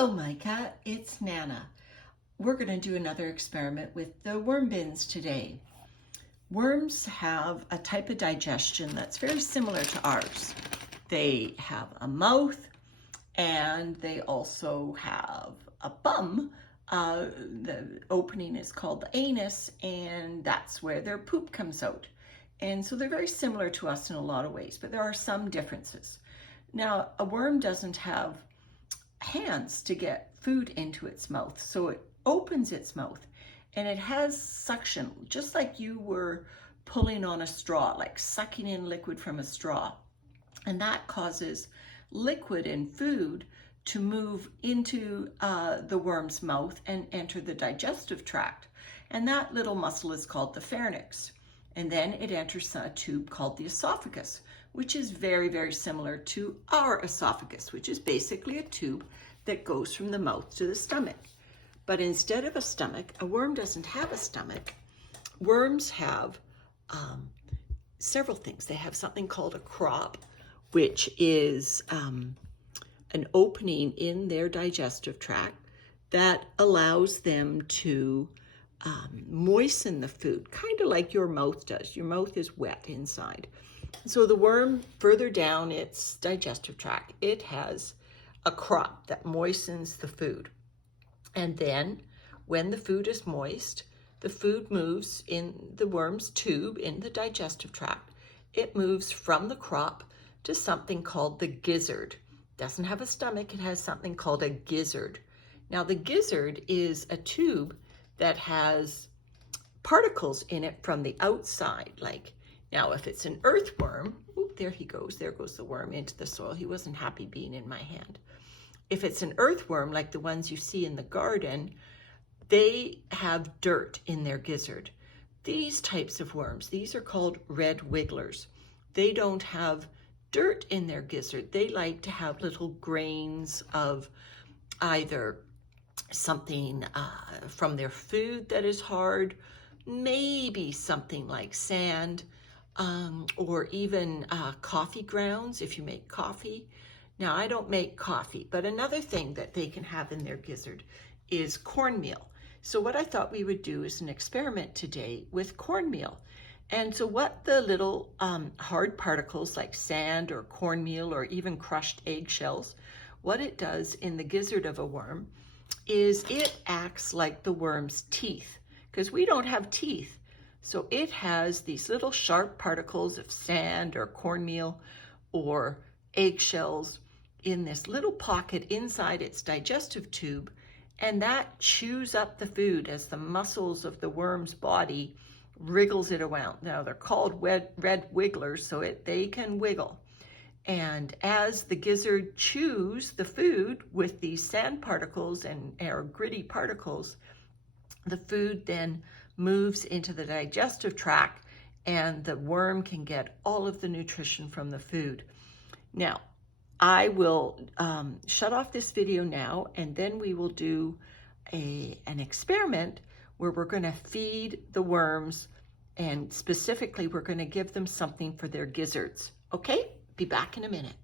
Hello, Micah. It's Nana. We're going to do another experiment with the worm bins today. Worms have a type of digestion that's very similar to ours. They have a mouth and they also have a bum. The opening is called the anus, and that's where their poop comes out. And so they're very similar to us in a lot of ways, but there are some differences. Now, a worm doesn't have hands to get food into its mouth, so it opens its mouth and it has suction, just like you were pulling on a straw, like sucking in liquid from a straw, and that causes liquid and food to move into the worm's mouth and enter the digestive tract, and that little muscle is called the pharynx, and then it enters a tube called the esophagus, which is very, very similar to our esophagus, which is basically a tube that goes from the mouth to the stomach. But instead of a stomach, a worm doesn't have a stomach. Worms have several things. They have something called a crop, which is an opening in their digestive tract that allows them to moisten the food, kind of like your mouth does. Your mouth is wet inside. So the worm, further down its digestive tract, it has a crop that moistens the food. And then when the food is moist, the food moves in the worm's tube in the digestive tract. It moves from the crop to something called the gizzard. Doesn't have a stomach, it has something called a gizzard. Now the gizzard is a tube that has particles in it from the outside, like now, if it's an earthworm, there he goes, there goes the worm into the soil. He wasn't happy being in my hand. If it's an earthworm, like the ones you see in the garden, they have dirt in their gizzard. These types of worms, these are called red wigglers. They don't have dirt in their gizzard. They like to have little grains of either something from their food that is hard, maybe something like sand, or even coffee grounds if you make coffee. Now, I don't make coffee, but another thing that they can have in their gizzard is cornmeal. So what I thought we would do is an experiment today with cornmeal. And so what the little hard particles like sand or cornmeal or even crushed eggshells, what it does in the gizzard of a worm is it acts like the worm's teeth, because we don't have teeth. So it has these little sharp particles of sand or cornmeal or eggshells in this little pocket inside its digestive tube, and that chews up the food as the muscles of the worm's body wriggles it around. Now they're called red wigglers, so they can wiggle. And as the gizzard chews the food with these sand particles or gritty particles, the food then moves into the digestive tract and the worm can get all of the nutrition from the food. Now, I will shut off this video now, and then we will do an experiment where we're going to feed the worms, and specifically we're going to give them something for their gizzards. Okay? Be back in a minute.